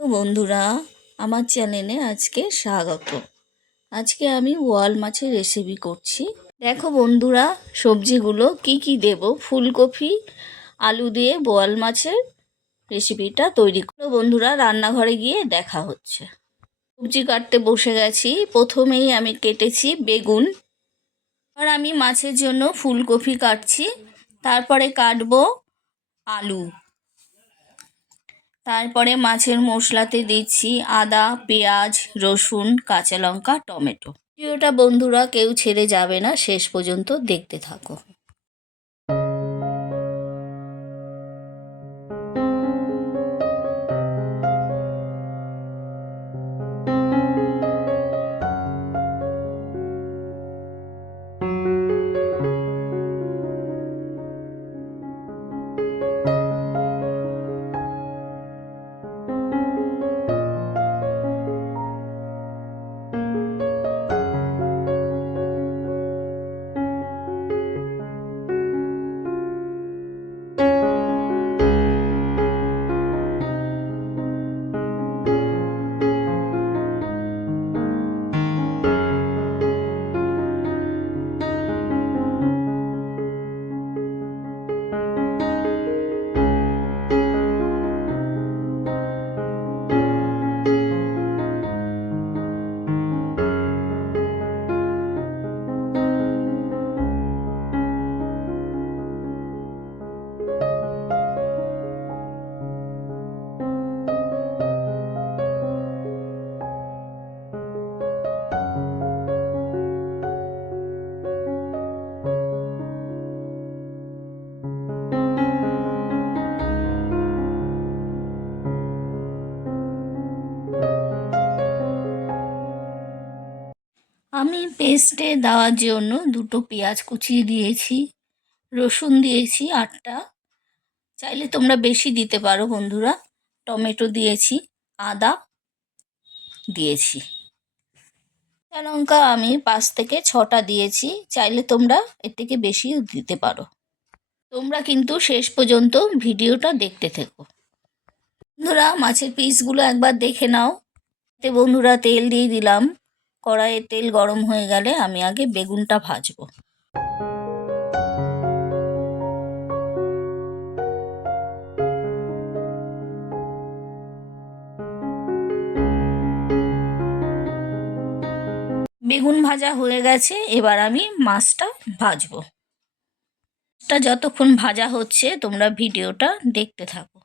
তো বন্ধুরা, আমার চ্যানেলে আজকে স্বাগত। আজকে আমি বোয়াল মাছের রেসিপি করছি। দেখো বন্ধুরা, সবজিগুলো কি কি দেব। ফুলকপি আলু দিয়ে বোয়াল মাছের রেসিপিটা তৈরি করো। বন্ধুরা, রান্নাঘরে গিয়ে দেখা হচ্ছে। সবজি কাটতে বসে গেছি। প্রথমেই আমি কেটেছি বেগুন। আর আমি মাছের জন্য ফুলকপি কাটছি। তারপরে কাটবো আলু। তারপরে মাছের মশলাতে দিচ্ছি আদা, পেঁয়াজ, রসুন, কাঁচা লঙ্কা, টমেটো। ভিডিওটা বন্ধুরা কেউ ছেড়ে যাবে না, শেষ পর্যন্ত দেখতে থাকো। আমি পেস্টে দেওয়ার জন্য দুটো পেঁয়াজ কুচিয়ে দিয়েছি, রসুন দিয়েছি 8টা, চাইলে তোমরা বেশি দিতে পারো বন্ধুরা। টমেটো দিয়েছি, আদা দিয়েছি, কাঁচা লঙ্কা আমি 5 থেকে 6টা দিয়েছি, চাইলে তোমরা এর থেকে বেশিও দিতে পারো। তোমরা কিন্তু শেষ পর্যন্ত ভিডিওটা দেখতে থেকো। বন্ধুরা, মাছের পিসগুলো একবার দেখে নাও। এতে বন্ধুরা তেল দিয়ে দিলাম। কড়াইয়ে তেল গরম হয়ে গেলে আমি আগে বেগুনটা ভাজবো। বেগুন ভাজা হয়ে গেছে, এবার আমি মাছটা ভাজবো। মাছটা যতক্ষণ ভাজা হচ্ছে তোমরা ভিডিওটা দেখতে থাকো।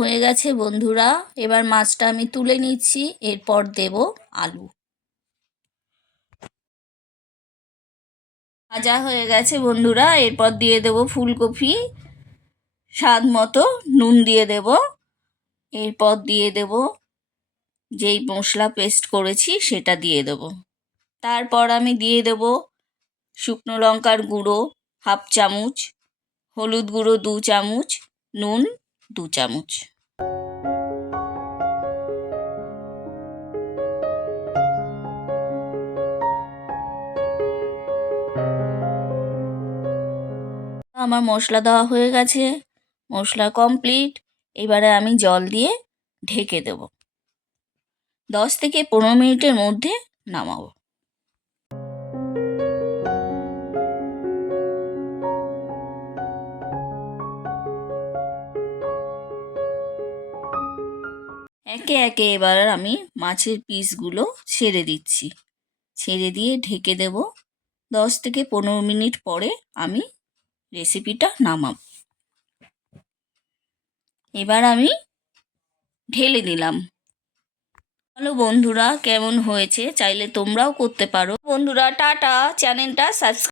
হয়ে গেছে বন্ধুরা, এবার মাছটা আমি তুলে নিচ্ছি। এরপর দেব আলু। ভাজা হয়ে গেছে বন্ধুরা, এরপর দিয়ে দেব ফুলকপি, স্বাদ মতো নুন দিয়ে দেব। এরপর দিয়ে দেব যেই মশলা পেস্ট করেছি সেটা দিয়ে দেব। তারপর আমি দিয়ে দেব শুকনো লঙ্কার গুঁড়ো 1/2 চামচ, হলুদ গুঁড়ো 2 চামচ, নুন 2 চামচ। আমার মশলা দেওয়া হয়ে গেছে, মশলা কমপ্লিট। এবারে আমি জল দিয়ে ঢেকে দেব। 10 থেকে 15 মিনিটের মধ্যে নামাবো। একে একে এবার আমি মাছের পিসগুলো ছেড়ে দিচ্ছি। ছেড়ে দিয়ে ঢেকে দেব। 10 থেকে 15 মিনিট পরে আমি রেসিপিটা নামাবো। এবার আমি ঢেলে দিলাম। হ্যালো বন্ধুরা, কেমন হয়েছে চাইলে তোমরাও করতে পারো। বন্ধুরা টাটা, চ্যানেলটা সাবস্ক্রাইব